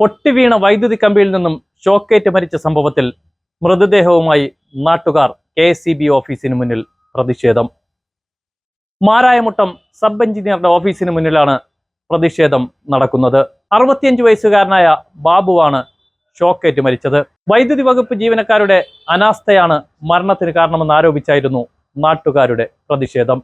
പൊട്ടിവീണ വൈദ്യുതി കമ്പിയിൽ നിന്നും ഷോക്കേറ്റ് മരിച്ച സംഭവത്തിൽ മൃതദേഹവുമായി നാട്ടുകാർ KSEB ഓഫീസിന് മുന്നിൽ പ്രതിഷേധം. മാരായമുട്ടം സബ് എഞ്ചിനീയറുടെ ഓഫീസിന് മുന്നിലാണ് പ്രതിഷേധം നടക്കുന്നത്. 65 വയസ്സുകാരനായ ബാബുവാണ് ഷോക്കേറ്റ് മരിച്ചത്. വൈദ്യുതി വകുപ്പ് ജീവനക്കാരുടെ അനാസ്ഥയാണ് മരണത്തിന് കാരണമെന്ന് ആരോപിച്ചായിരുന്നു നാട്ടുകാരുടെ പ്രതിഷേധം.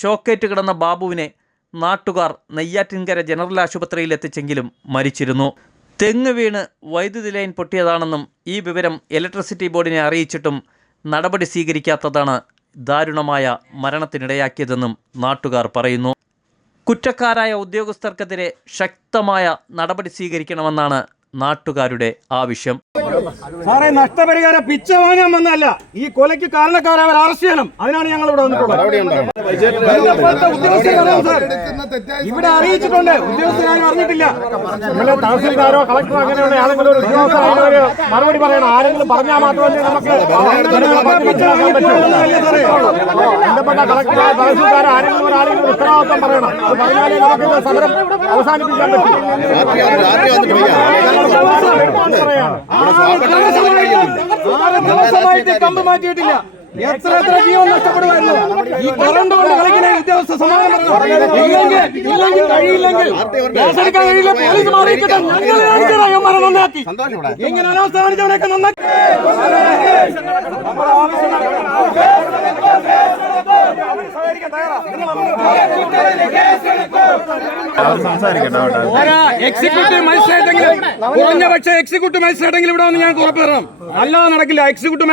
ഷോക്കേറ്റ് കിടന്ന ബാബുവിനെ നാട്ടുകാർ നെയ്യാറ്റിൻകര ജനറൽ ആശുപത്രിയിൽ എത്തിച്ചെങ്കിലും മരിച്ചിരുന്നു. തെങ്ങ് വീണ് വൈദ്യുതി ലൈൻ പൊട്ടിയതാണെന്നും ഈ വിവരം ഇലക്ട്രിസിറ്റി ബോർഡിനെ അറിയിച്ചിട്ടും നടപടി സ്വീകരിക്കാത്തതാണ് ദാരുണമായ മരണത്തിനിടയാക്കിയതെന്നും നാട്ടുകാർ പറയുന്നു. കുറ്റക്കാരായ ഉദ്യോഗസ്ഥർക്കെതിരെ ശക്തമായ നടപടി സ്വീകരിക്കണമെന്നാണ് നാട്ടുകാരുടെ ആവശ്യം. സാറേ, നഷ്ടപരിഹാരം പിച്ച വാങ്ങാൻ വന്നല്ല, ഈ കൊലയ്ക്ക് കാരണക്കാരെ അറസ്റ്റ് ചെയ്യണം. അതിനാണ് ഞങ്ങൾ ഇവിടെ വന്നിട്ടുള്ളത്. ഇവിടെ അറിയിച്ചിട്ടുണ്ട്, ഉദ്യോഗസ്ഥരാരും അറിഞ്ഞിട്ടില്ല. നമ്മളെ തഹസിൽദാരോ കളക്ടറോ അങ്ങനെയുള്ള ആരെങ്കിലും ഒരു ഉദ്യോഗസ്ഥരായ മറുപടി പറയണം. ആരെങ്കിലും പറഞ്ഞാൽ മാത്രമല്ലേ നമുക്ക് ബന്ധപ്പെട്ട കളക്ടറോ തഹസിൽദാരോ ആരെങ്കിലും ഉത്തരവാദിത്വം പറയണം. അത് പറഞ്ഞാലേ നമുക്ക് സമരം അവസാനിപ്പിക്കാൻ പറ്റും. കമ്പ് മാറ്റിയിട്ടില്ല. എത്ര ജീവൻ നഷ്ടപ്പെടുമായിരുന്നു. ഈ കറണ്ട് കൊണ്ട് കളിക്കുന്ന ഉദ്യോഗസ്ഥ സമാധാനം കഴിയില്ലെങ്കിൽ പോലീസ് മാറിയിട്ടെ ഞങ്ങൾ നന്നാക്കി. ഇങ്ങനെ അനാസ്ഥ കാണിച്ചവനൊക്കെ നന്നാക്കി. എക്സിക്യൂട്ടീവ് മജിസ്ട്രേറ്റെങ്കിലും, കുറഞ്ഞപക്ഷ എക്സിക്യൂട്ടീവ് മജിസ്ട്രേറ്റെങ്കിലും ഇവിടെ വന്ന് ഞങ്ങൾക്ക് ഉറപ്പ് തരണം. അല്ലാതെ നടക്കില്ല. എക്സിക്യൂട്ടീവ്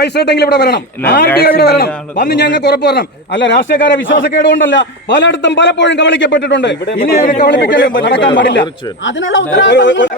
മജിസ്ട്രേറ്റെങ്കിലും ഇവിടെ വരണം. ഇവിടെ വരണം, വന്ന് ഞങ്ങൾക്ക് ഉറപ്പ് തരണം. അല്ല, രാഷ്ട്രീയക്കാരെ വിശ്വാസക്കേട് കൊണ്ടല്ല, പലയിടത്തും പലപ്പോഴും കബളിക്കപ്പെട്ടിട്ടുണ്ട്. ഇനി കബളിപ്പിക്കൽ നടക്കാൻ പാടില്ല. അതിനുള്ള ഉത്തരവാദിത്വം